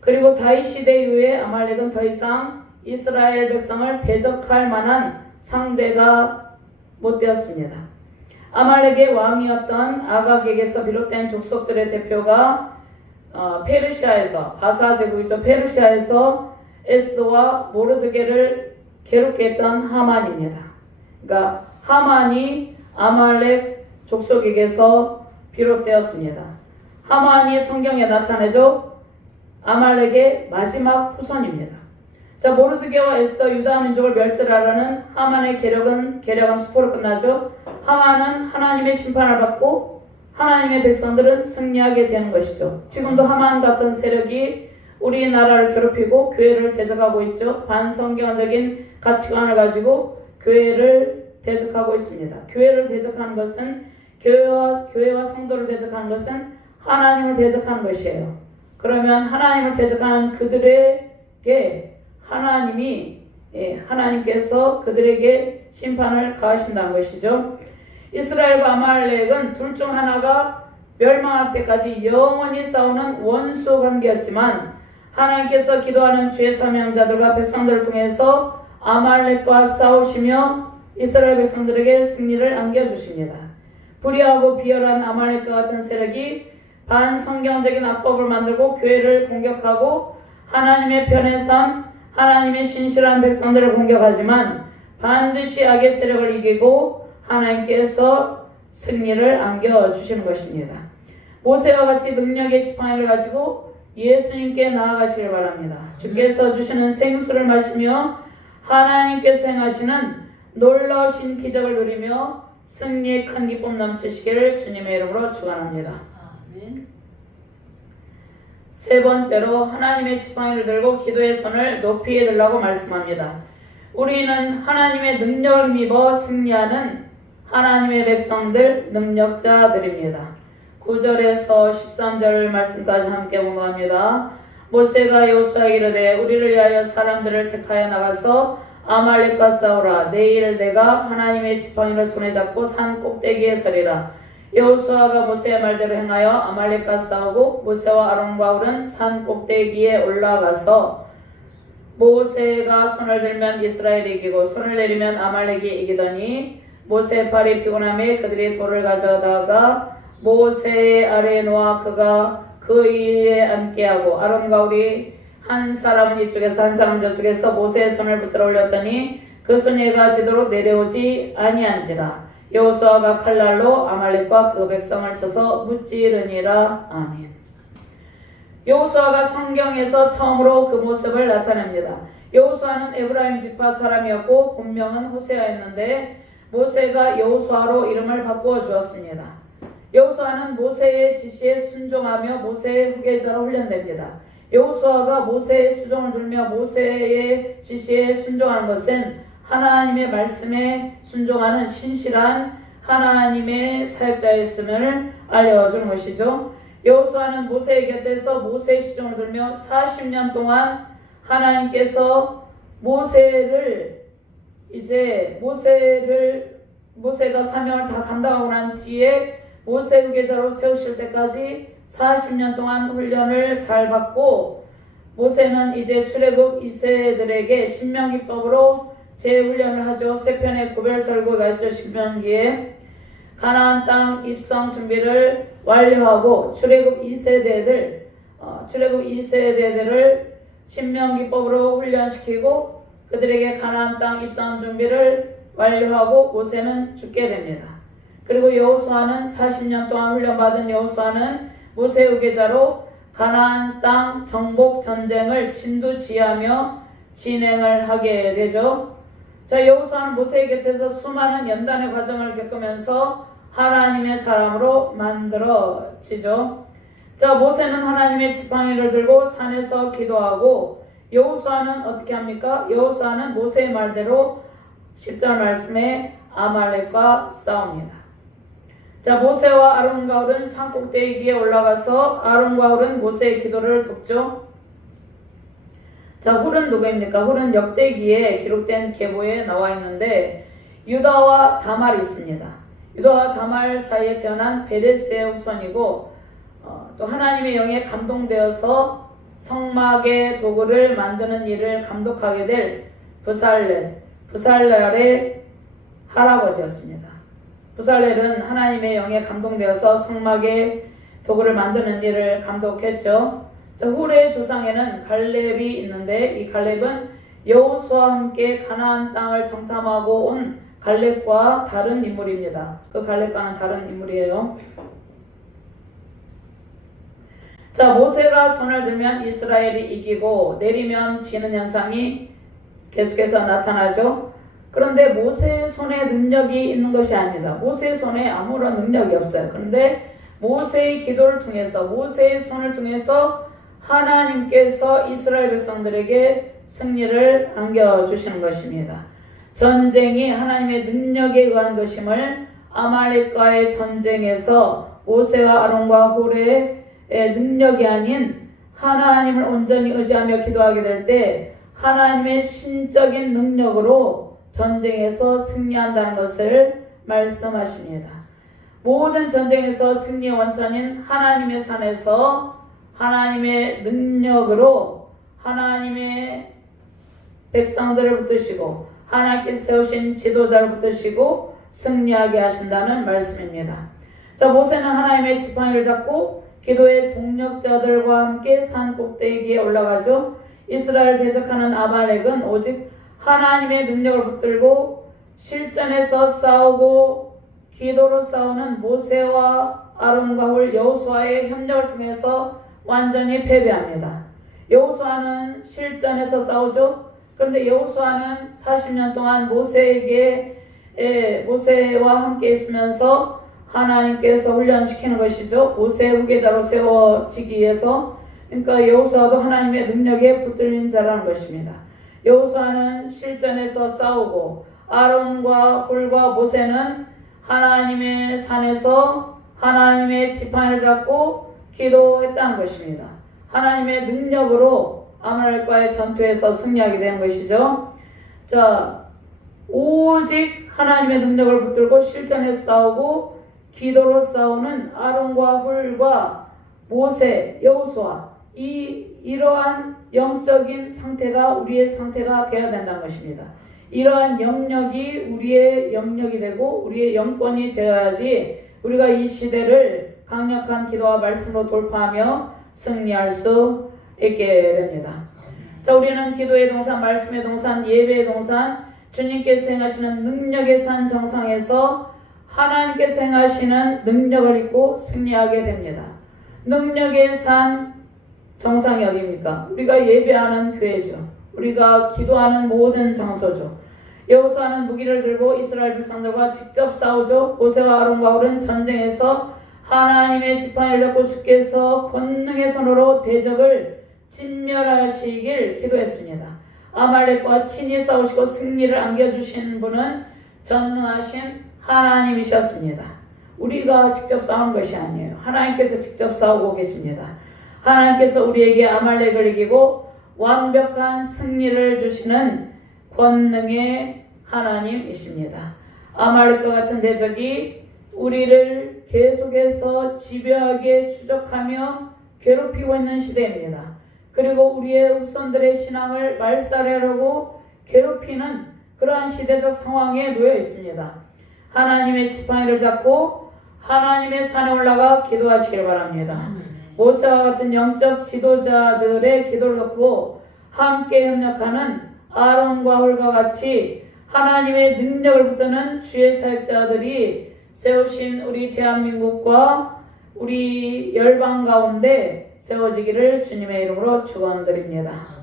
그리고 다윗 시대 이후에 아말렉은 더 이상 이스라엘 백성을 대적할 만한 상대가 못 되었습니다. 아말렉의 왕이었던 아각에게서 비롯된 족속들의 대표가 페르시아에서 바사 제국이죠. 페르시아에서 에스더와 모르드게를 괴롭게 했던 하만입니다. 그러니까 하만이 아말렉 족속에게서 비롯되었습니다. 하만이 성경에 나타내죠. 아말렉의 마지막 후손입니다. 자, 모르드게와 에스더 유다 민족을 멸절하려는 하만의 계략은 수포로 끝나죠. 하만은 하나님의 심판을 받고 하나님의 백성들은 승리하게 되는 것이죠. 지금도 하만 같은 세력이 우리나라를 괴롭히고 교회를 대적하고 있죠. 반성경적인 가치관을 가지고 교회를 대적하고 있습니다. 교회를 대적하는 것은 교회와 성도를 대적하는 것은 하나님을 대적하는 것이에요. 그러면 하나님을 대적하는 그들에게 하나님께서 그들에게 심판을 가하신다는 것이죠. 이스라엘과 아말렉은 둘 중 하나가 멸망할 때까지 영원히 싸우는 원수 관계였지만 하나님께서 기도하는 주의 사명자들과 백성들을 통해서 아말렉과 싸우시며 이스라엘 백성들에게 승리를 안겨주십니다. 불의하고 비열한 아말렉과 같은 세력이 반성경적인 악법을 만들고 교회를 공격하고 하나님의 편에 선 하나님의 신실한 백성들을 공격하지만 반드시 악의 세력을 이기고 하나님께서 승리를 안겨주시는 것입니다. 모세와 같이 능력의 지팡이를 가지고 예수님께 나아가시길 바랍니다. 주께서 주시는 생수를 마시며 하나님께서 행하시는 놀라우신 기적을 누리며 승리의 큰 기쁨 넘치시기를 주님의 이름으로 축원합니다. 아멘. 세 번째로 하나님의 지팡이를 들고 기도의 손을 높이 들라고 말씀합니다. 우리는 하나님의 능력을 힘입어 승리하는 하나님의 백성들, 능력자들입니다. 9절에서 13절 말씀까지 함께 공부합니다. 모세가 여호수아에게 이르되 우리를 위하여 사람들을 택하여 나가서 아말렉과 싸우라. 내일 내가 하나님의 지팡이를 손에 잡고 산 꼭대기에 서리라. 여호수아가 모세의 말대로 행하여 아말렉과 싸우고 모세와 아론과 훌은 산 꼭대기에 올라가서 모세가 손을 들면 이스라엘이 이기고 손을 내리면 아말렉이 이기더니 모세의 팔이 피곤함에 그들이 돌을 가져다가 모세의 아래에 놓아 그가 그 위에 앉게 하고 아론과 훌이 한 사람은 이쪽에서 한 사람은 저쪽에서 모세의 손을 붙들어 올렸더니 그 손에가 지도로 내려오지 아니한지라. 여호수아가 칼날로 아말렉과 그 백성을 쳐서 무찌르니라. 아멘. 여호수아가 성경에서 처음으로 그 모습을 나타냅니다. 여호수아는 에브라임 지파 사람이었고 본명은 호세아였는데 모세가 여호수아로 이름을 바꾸어 주었습니다. 여호수아는 모세의 지시에 순종하며 모세의 후계자로 훈련됩니다. 여호수아가 모세의 수종을 들며 모세의 지시에 순종하는 것은 하나님의 말씀에 순종하는 신실한 하나님의 사역자였음을 알려주는 것이죠. 여호수아는 모세의 곁에서 모세의 시종을 들며 40년 동안 하나님께서 모세가 사명을 다 감당하고 난 뒤에 모세 후계자로 세우실 때까지 40년 동안 훈련을 잘 받고 모세는 이제 출애굽 2세들에게 신명기법으로 재훈련을 하죠. 세 편의 구별설교가 있죠. 신명기에 가나안 땅 입성 준비를 완료하고 출애굽 2세대들을 신명기법으로 훈련시키고 그들에게 가나안 땅 입성 준비를 완료하고 모세는 죽게 됩니다. 그리고 여호수아는 40년 동안 훈련받은 여호수아는 모세 후계자로 가나안 땅 정복 전쟁을 진두지휘하며 진행을 하게 되죠. 자, 여호수아는 모세의 곁에서 수많은 연단의 과정을 겪으면서 하나님의 사람으로 만들어지죠. 자, 모세는 하나님의 지팡이를 들고 산에서 기도하고 여호수아는 어떻게 합니까? 여호수아는 모세의 말대로 10절 말씀에 아말렉과 싸웁니다. 자, 모세와 아론과 훌은 산 꼭대기에 올라가서 아론과 훌은 모세의 기도를 돕죠. 자, 훌은 누구입니까? 훌은 역대기에 기록된 계보에 나와 있는데 유다와 다말이 있습니다. 유다와 다말 사이에 태어난 베레스의 후손이고 또 하나님의 영에 감동되어서 성막의 도구를 만드는 일을 감독하게 될 부살렐의 할아버지였습니다. 부살렐은 하나님의 영에 감동되어서 성막의 도구를 만드는 일을 감독했죠. 자, 훌의 조상에는 갈렙이 있는데 이 갈렙은 여호수아와 함께 가나안 땅을 정탐하고 온 갈렙과 다른 인물입니다. 그 갈렙과는 다른 인물이에요. 자, 모세가 손을 들면 이스라엘이 이기고 내리면 지는 현상이 계속해서 나타나죠. 그런데 모세의 손에 능력이 있는 것이 아닙니다. 모세의 손에 아무런 능력이 없어요. 그런데 모세의 기도를 통해서 모세의 손을 통해서 하나님께서 이스라엘 백성들에게 승리를 안겨주시는 것입니다. 전쟁이 하나님의 능력에 의한 것임을 아말렉과의 전쟁에서 모세와 아론과 훌의 능력이 아닌 하나님을 온전히 의지하며 기도하게 될 때 하나님의 신적인 능력으로 전쟁에서 승리한다는 것을 말씀하십니다. 모든 전쟁에서 승리의 원천인 하나님의 산에서 하나님의 능력으로 하나님의 백성들을 붙드시고 하나님께서 세우신 지도자를 붙드시고 승리하게 하신다는 말씀입니다. 자, 모세는 하나님의 지팡이를 잡고 기도의 동력자들과 함께 산 꼭대기에 올라가죠. 이스라엘 대적하는 아말렉은 오직 하나님의 능력을 붙들고 실전에서 싸우고 기도로 싸우는 모세와 아론과 훌 여호수아의 협력을 통해서 완전히 패배합니다. 여호수아는 실전에서 싸우죠. 그런데 여호수아는 40년 동안 모세와 함께 있으면서 하나님께서 훈련시키는 것이죠. 모세의 후계자로 세워지기 위해서. 그러니까 여호수아도 하나님의 능력에 붙들린 자라는 것입니다. 여호수아는 실전에서 싸우고 아론과 훌과 모세는 하나님의 산에서 하나님의 지팡이를 잡고 기도했다는 것입니다. 하나님의 능력으로 아말렉과의 전투에서 승리하게 된 것이죠. 자, 오직 하나님의 능력을 붙들고 실전에 싸우고 기도로 싸우는 아론과 훌과 모세, 여호수아, 이러한 영적인 상태가 우리의 상태가 되어야 된다는 것입니다. 이러한 영역이 우리의 영역이 되고 우리의 영권이 되어야지 우리가 이 시대를 강력한 기도와 말씀으로 돌파하며 승리할 수 있게 됩니다. 자, 우리는 기도의 동산, 말씀의 동산, 예배의 동산, 주님께서 행하시는 능력의 산 정상에서 하나님께서 행하시는 능력을 입고 승리하게 됩니다. 능력의 산 정상이 어디입니까? 우리가 예배하는 교회죠. 우리가 기도하는 모든 장소죠. 여호수아는 무기를 들고 이스라엘 백성들과 직접 싸우죠. 모세와 아론과 훌은 전쟁에서 하나님의 지팡이를 잡고 주께서 권능의 손으로 대적을 진멸하시길 기도했습니다. 아말렉과 친히 싸우시고 승리를 안겨주신 분은 전능하신 하나님이셨습니다. 우리가 직접 싸우는 것이 아니에요. 하나님께서 직접 싸우고 계십니다. 하나님께서 우리에게 아말렉을 이기고 완벽한 승리를 주시는 권능의 하나님이십니다. 아말렉과 같은 대적이 우리를 계속해서 지배하게 추적하며 괴롭히고 있는 시대입니다. 그리고 우리의 후손들의 신앙을 말살하려고 괴롭히는 그러한 시대적 상황에 놓여 있습니다. 하나님의 지팡이를 잡고 하나님의 산에 올라가 기도하시길 바랍니다. 모세와 같은 영적 지도자들의 기도를 듣고 함께 협력하는 아론과 훌과 같이 하나님의 능력을 붙드는 주의 사역자들이 세우신 우리 대한민국과 우리 열방 가운데 세워지기를 주님의 이름으로 축원드립니다.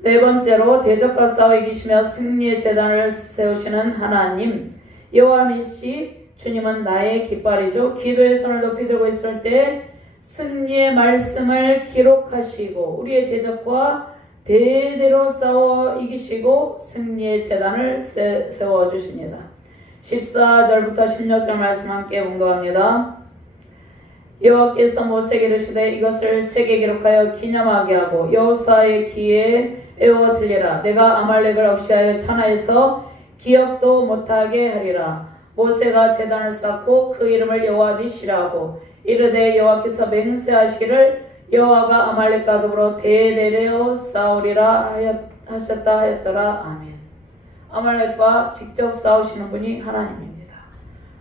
네 번째로 대적과 싸워 이기시며 승리의 제단을 세우시는 하나님 여호와니시 주님은 나의 깃발이죠. 기도의 손을 높이 들고 있을 때 승리의 말씀을 기록하시고 우리의 대적과 대대로 싸워 이기시고 승리의 제단을 세워주십니다. 14절부터 16절 말씀 함께 봉독합니다. 여호와께서 모세에게 이르시되 이것을 책에 기록하여 기념하게 하고 여호수아의 귀에 애워 들리라. 내가 아말렉을 없이하여 천하에서 기억도 못하게 하리라. 모세가 제단을 쌓고 그 이름을 여호와 니시라 하고 이르되 여호와께서 맹세하시기를 여호와가 아말렉과 더불어 대대로 싸우리라 하셨다 하였더라. 아멘. 아말렉과 직접 싸우시는 분이 하나님입니다.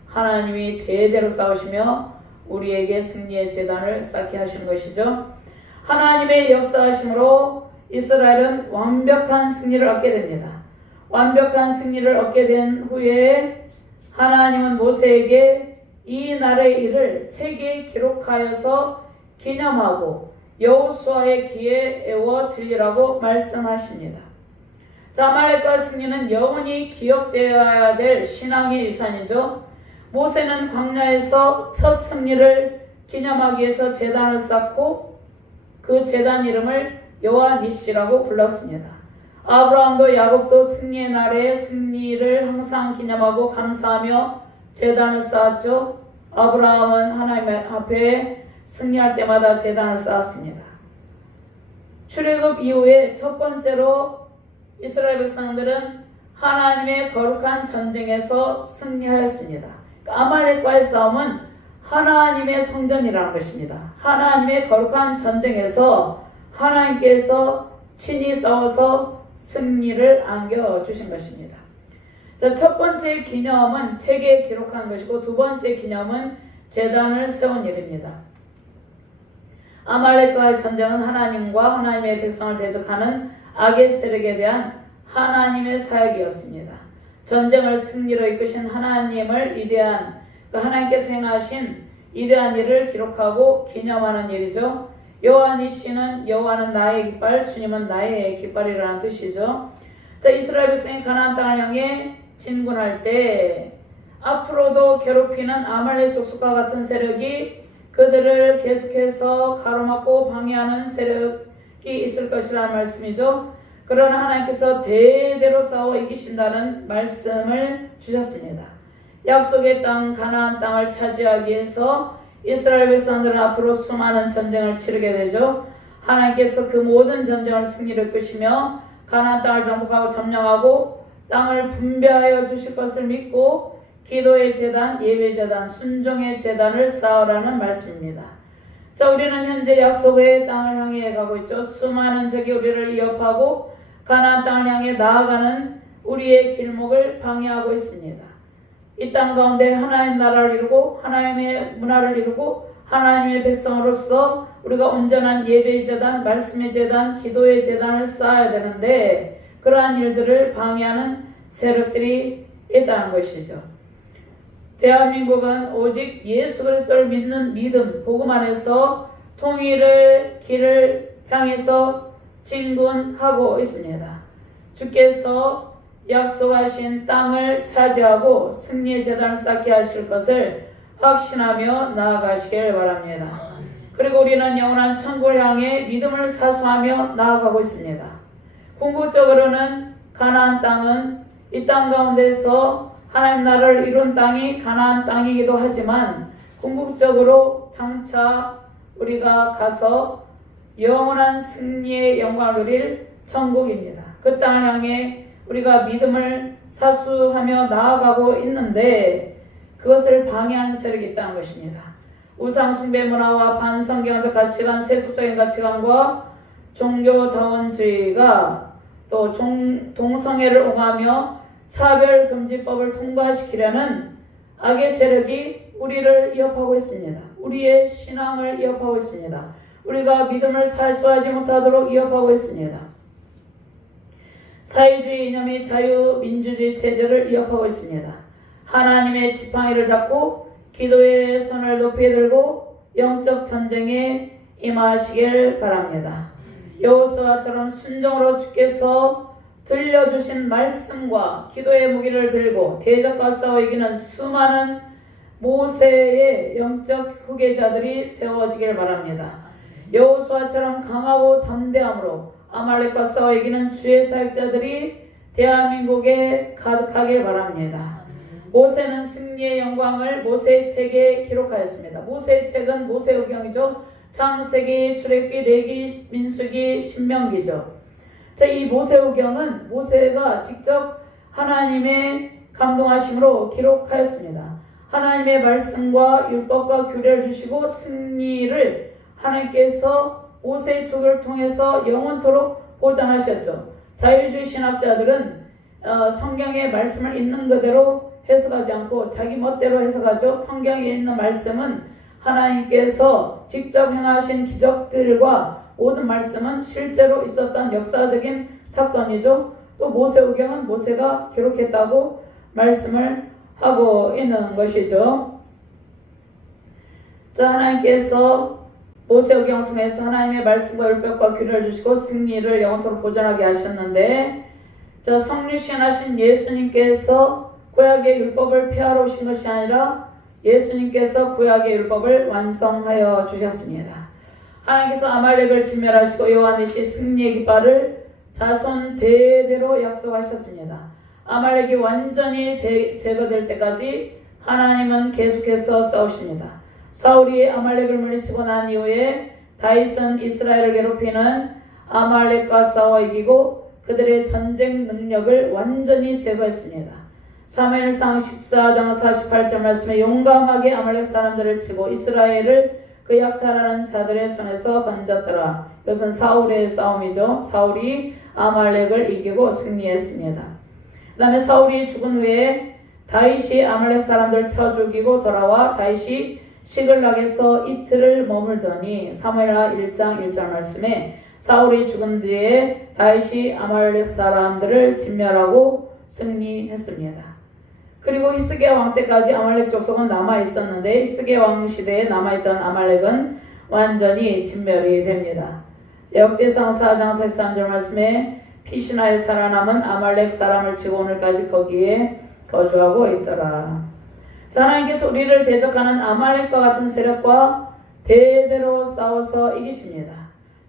하나님이 대대로 싸우시며 우리에게 승리의 제단을 쌓게 하시는 것이죠. 하나님의 역사하심으로 이스라엘은 완벽한 승리를 얻게 됩니다. 완벽한 승리를 얻게 된 후에 하나님은 모세에게 이 날의 일을 책에 기록하여서 기념하고 여호수아의 귀에 애워 들리라고 말씀하십니다. 자, 아말렉과의 승리는 영원히 기억되어야 될 신앙의 유산이죠. 모세는 광야에서 첫 승리를 기념하기 위해서 제단을 쌓고 그 제단 이름을 여호와 니시라고 불렀습니다. 아브라함도 야곱도 승리의 날에 승리를 항상 기념하고 감사하며 제단을 쌓았죠. 아브라함은 하나님 앞에 승리할 때마다 제단을 쌓았습니다. 출애굽 이후에 첫 번째로 이스라엘 백성들은 하나님의 거룩한 전쟁에서 승리하였습니다. 아말렉과의 싸움은 하나님의 성전이라는 것입니다. 하나님의 거룩한 전쟁에서 하나님께서 친히 싸워서 승리를 안겨주신 것입니다. 자, 첫 번째 기념은 책에 기록한 것이고 두 번째 기념은 제단을 세운 일입니다. 아말렉과의 전쟁은 하나님과 하나님의 백성을 대적하는 악의 세력에 대한 하나님의 사역이었습니다. 전쟁을 승리로 이끄신 하나님을 위대한 하나님께서 행하신 위대한 일을 기록하고 기념하는 일이죠. 여호와 니시는 여호와는 나의 깃발, 주님은 나의 깃발이라는 뜻이죠. 자, 이스라엘 백성이 가나안 땅을 향해 진군할 때 앞으로도 괴롭히는 아말렉 족속과 같은 세력이 그들을 계속해서 가로막고 방해하는 세력이 있을 것이라는 말씀이죠. 그러나 하나님께서 대대로 싸워 이기신다는 말씀을 주셨습니다. 약속의 땅 가나안 땅을 차지하기 위해서 이스라엘 백성들은 앞으로 수많은 전쟁을 치르게 되죠. 하나님께서 그 모든 전쟁을 승리로 이끄시며 가나안 땅을 정복하고 점령하고 땅을 분배하여 주실 것을 믿고 기도의 제단, 예배 제단, 순종의 제단을 쌓으라는 말씀입니다. 자, 우리는 현재 약속의 땅을 향해 가고 있죠. 수많은 적이 우리를 위협하고 가나안 땅을 향해 나아가는 우리의 길목을 방해하고 있습니다. 이 땅 가운데 하나님의 나라를 이루고 하나님의 문화를 이루고 하나님의 백성으로서 우리가 온전한 예배의 제단, 말씀의 제단, 기도의 제단을 쌓아야 되는데 그러한 일들을 방해하는 세력들이 있다는 것이죠. 대한민국은 오직 예수 그리스도를 믿는 믿음, 복음 안에서 통일의 길을 향해서 진군하고 있습니다. 주께서 약속하신 땅을 차지하고 승리의 제단을 쌓게 하실 것을 확신하며 나아가시길 바랍니다. 그리고 우리는 영원한 천국을 향해 믿음을 사수하며 나아가고 있습니다. 궁극적으로는 가나안 땅은 이 땅 가운데서 하나님 나라를 이룬 땅이 가나안 땅이기도 하지만 궁극적으로 장차 우리가 가서 영원한 승리의 영광을 누릴 천국입니다. 그 땅을 향해 우리가 믿음을 사수하며 나아가고 있는데 그것을 방해하는 세력이 있다는 것입니다. 우상숭배 문화와 반성경적 가치관, 세속적인 가치관과 종교다원주의가 또 동성애를 옹호하며 차별금지법을 통과시키려는 악의 세력이 우리를 위협하고 있습니다. 우리의 신앙을 위협하고 있습니다. 우리가 믿음을 살수하지 못하도록 위협하고 있습니다. 사회주의 이념이 자유민주주의 체제를 위협하고 있습니다. 하나님의 지팡이를 잡고 기도의 손을 높이 들고 영적 전쟁에 임하시길 바랍니다. 여호수아처럼 순종으로 주께서 들려주신 말씀과 기도의 무기를 들고 대적과 싸워 이기는 수많은 모세의 영적 후계자들이 세워지길 바랍니다. 여호수아처럼 강하고 담대함으로 아말렉과 싸워 이기는 주의 사역자들이 대한민국에 가득하길 바랍니다. 모세는 승리의 영광을 모세의 책에 기록하였습니다. 모세의 책은 모세오경이죠. 창세기, 출애굽기, 레위기, 민수기, 신명기죠. 자, 이 모세오경은 모세가 직접 하나님의 감동하심으로 기록하였습니다. 하나님의 말씀과 율법과 규례를 주시고 승리를 하나님께서 모세의 책을 통해서 영원토록 보장하셨죠. 자유주의 신학자들은 성경의 말씀을 있는 그대로 해석하지 않고 자기 멋대로 해석하죠. 성경에 있는 말씀은 하나님께서 직접 행하신 기적들과 모든 말씀은 실제로 있었던 역사적인 사건이죠. 또 모세오경은 모세가 기록했다고 말씀을 하고 있는 것이죠. 자, 하나님께서 모세오경을 통해서 하나님의 말씀과 율법과 규례를 주시고 승리를 영원토록 보존하게 하셨는데, 자, 성육신하신 예수님께서 구약의 율법을 폐하러 오신 것이 아니라 예수님께서 구약의 율법을 완성하여 주셨습니다. 하나님께서 아말렉을 진멸하시고 여호와 니시 승리의 깃발을 자손 대대로 약속하셨습니다. 아말렉이 완전히 제거될 때까지 하나님은 계속해서 싸우십니다. 사울이 아말렉을 물리치고 난 이후에 다윗은 이스라엘을 괴롭히는 아말렉과 싸워 이기고 그들의 전쟁 능력을 완전히 제거했습니다. 사무엘상 14장 48절 말씀에 용감하게 아말렉 사람들을 치고 이스라엘을 그 약탈하는 자들의 손에서 건졌더라. 이것은 사울의 싸움이죠. 사울이 아말렉을 이기고 승리했습니다. 그 다음에 사울이 죽은 후에 다윗이 아말렉 사람들을 쳐 죽이고 돌아와 다윗이 시글락에서 이틀을 머물더니 사무엘하 1장 1절 말씀에 사울이 죽은 뒤에 다윗이 아말렉 사람들을 진멸하고 승리했습니다. 그리고 히스기야 왕 때까지 아말렉 족속은 남아 있었는데 히스기야 왕 시대에 남아있던 아말렉은 완전히 진멸이 됩니다. 역대상 4장 43절 말씀에 피시나에 살아남은 아말렉 사람을 치고 오늘까지 거기에 거주하고 있더라. 자, 하나님께서 우리를 대적하는 아말렉과 같은 세력과 대대로 싸워서 이기십니다.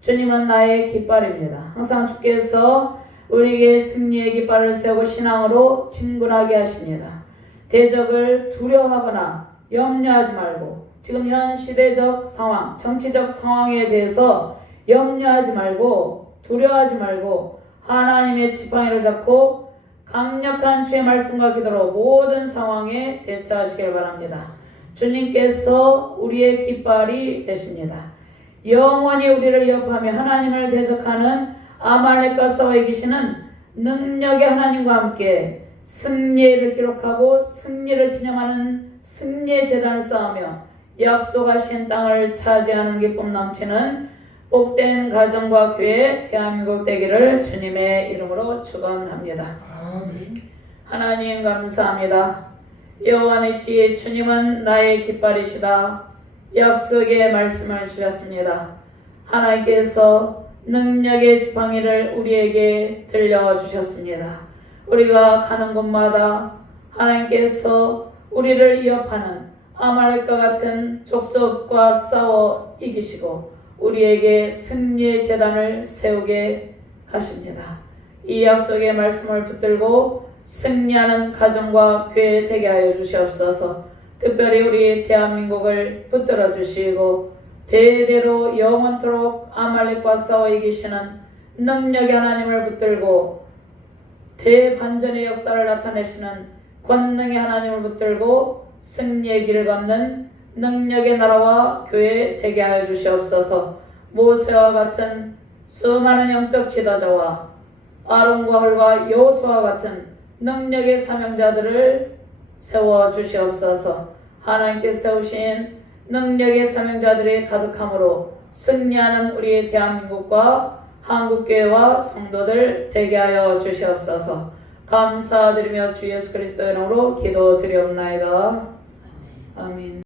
주님은 나의 깃발입니다. 항상 주께서 우리에게 승리의 깃발을 세우고 신앙으로 진군하게 하십니다. 대적을 두려워하거나 염려하지 말고 지금 현 시대적 상황, 정치적 상황에 대해서 염려하지 말고 두려워하지 말고 하나님의 지팡이를 잡고 강력한 주의 말씀과 기도로 모든 상황에 대처하시길 바랍니다. 주님께서 우리의 깃발이 되십니다. 영원히 우리를 위협하며 하나님을 대적하는 아말렉과 싸워 이기시는 능력의 하나님과 함께 승리를 기록하고 승리를 기념하는 승리의 제단을 쌓으며 약속하신 땅을 차지하는 기쁨 넘치는 복된 가정과 교회 대한민국 되기를 주님의 이름으로 축원합니다. 아멘. 하나님 감사합니다. 여호와니시 주님은 나의 깃발이시다. 약속의 말씀을 주셨습니다. 하나님께서 능력의 지팡이를 우리에게 들려주셨습니다. 우리가 가는 곳마다 하나님께서 우리를 위협하는 아말렉과 같은 족속과 싸워 이기시고 우리에게 승리의 제단을 세우게 하십니다. 이 약속의 말씀을 붙들고 승리하는 가정과 교회 되게 하여 주시옵소서. 특별히 우리 대한민국을 붙들어 주시고 대대로 영원토록 아말렉과 싸워 이기시는 능력의 하나님을 붙들고 대반전의 역사를 나타내시는 권능의 하나님을 붙들고 승리의 길을 걷는 능력의 나라와 교회 되게 하여 주시옵소서. 모세와 같은 수많은 영적 지도자와 아론과 홀과 여호수아와 같은 능력의 사명자들을 세워 주시옵소서. 하나님께서 세우신 능력의 사명자들이 가득함으로 승리하는 우리 대한민국과 한국교회와 성도들 되게 하여 주시옵소서. 감사드리며 주 예수 그리스도의 이름으로 기도드리옵나이다. 아멘.